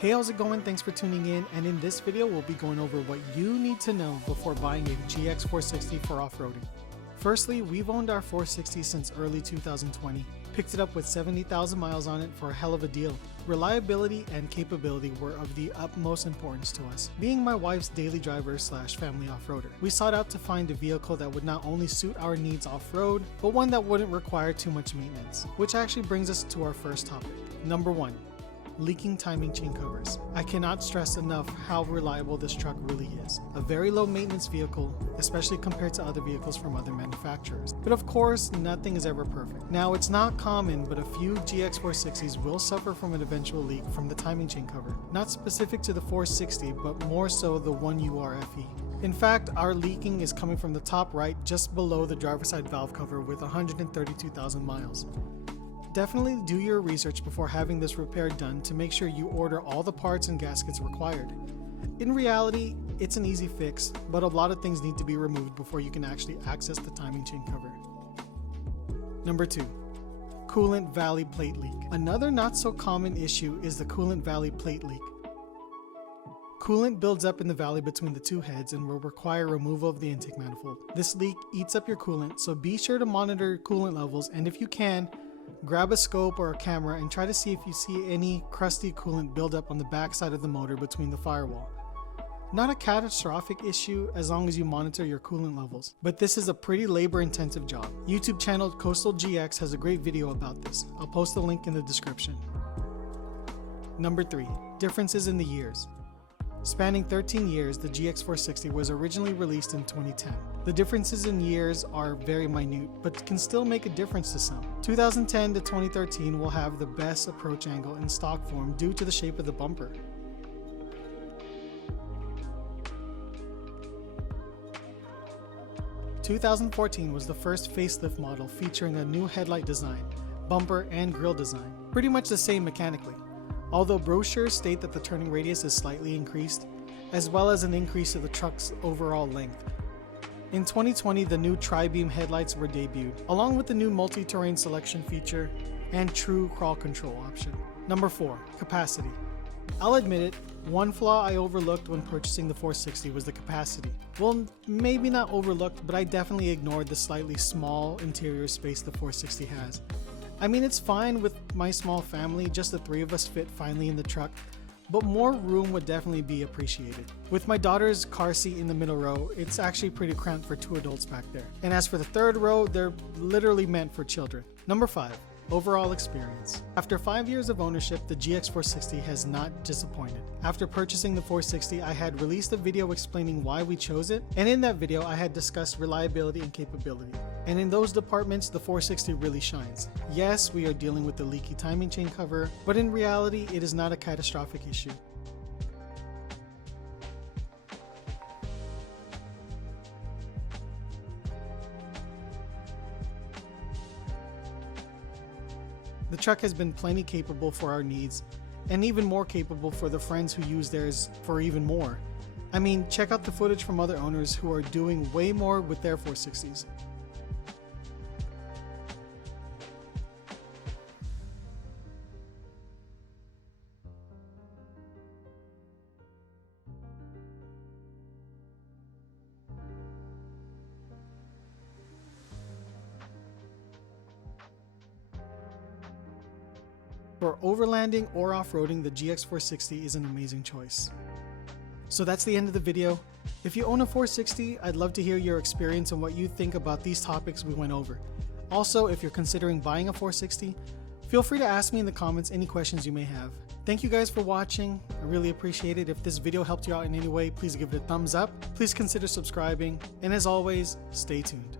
Hey, how's it going? Thanks for tuning in, and in this video we'll be going over what you need to know before buying a GX460 for off-roading. Firstly, we've owned our 460 since early 2020, picked it up with 70,000 miles on it for a hell of a deal. Reliability and capability were of the utmost importance to us. Being my wife's daily driver slash family off-roader, we sought out to find a vehicle that would not only suit our needs off-road, but one that wouldn't require too much maintenance. Which actually brings us to our first topic. Number 1. Leaking timing chain covers. I cannot stress enough how reliable this truck really is. A very low maintenance vehicle, especially compared to other vehicles from other manufacturers. But of course, nothing is ever perfect. Now, it's not common, but a few GX460s will suffer from an eventual leak from the timing chain cover. Not specific to the 460, but more so the 1URFE. In fact, our leaking is coming from the top right, just below the driver's side valve cover with 132,000 miles. Definitely do your research before having this repair done to make sure you order all the parts and gaskets required. In reality, it's an easy fix, but a lot of things need to be removed before you can actually access the timing chain cover. Number 2. Coolant valley plate leak. Another not so common issue is the coolant valley plate leak. Coolant builds up in the valley between the two heads and will require removal of the intake manifold. This leak eats up your coolant, so be sure to monitor coolant levels, and if you can, grab a scope or a camera and try to see if you see any crusty coolant buildup on the back side of the motor between the firewall. Not a catastrophic issue as long as you monitor your coolant levels, but this is a pretty labor-intensive job. YouTube channel Coastal GX has a great video about this. I'll post the link in the description. Number 3. Differences in the years. Spanning 13 years, the GX460 was originally released in 2010. The differences in years are very minute, but can still make a difference to some. 2010 to 2013 will have the best approach angle in stock form due to the shape of the bumper. (2014) was the first facelift model featuring a new headlight design, bumper, and grille design. Pretty much the same mechanically, although brochures state that the turning radius is slightly increased, as well as an increase to the truck's overall length. In 2020, the new tri-beam headlights were debuted, along with the new multi-terrain selection feature and true crawl control option. Number 4. Capacity. I'll admit it, one flaw I overlooked when purchasing the 460 was the capacity. Well, maybe not overlooked, but I definitely ignored the slightly small interior space the 460 has. I mean, it's fine with my small family, just the 3 of us fit finally in the truck, but more room would definitely be appreciated. With my daughter's car seat in the middle row, it's actually pretty cramped for 2 adults back there. And as for the 3rd row, they're literally meant for children. Number 5. Overall experience. After 5 years of ownership, the GX460 has not disappointed. After purchasing the 460, I had released a video explaining why we chose it, and in that video I had discussed reliability and capability. And in those departments, the 460 really shines. Yes, we are dealing with the leaky timing chain cover, but in reality, it is not a catastrophic issue. The truck has been plenty capable for our needs, and even more capable for the friends who use theirs for even more. I mean, check out the footage from other owners who are doing way more with their 460s. For overlanding or off-roading, the GX460 is an amazing choice. So that's the end of the video. If you own a 460, I'd love to hear your experience and what you think about these topics we went over. Also, if you're considering buying a 460, feel free to ask me in the comments any questions you may have. Thank you guys for watching. I really appreciate it. If this video helped you out in any way, please give it a thumbs up. Please consider subscribing. And as always, stay tuned.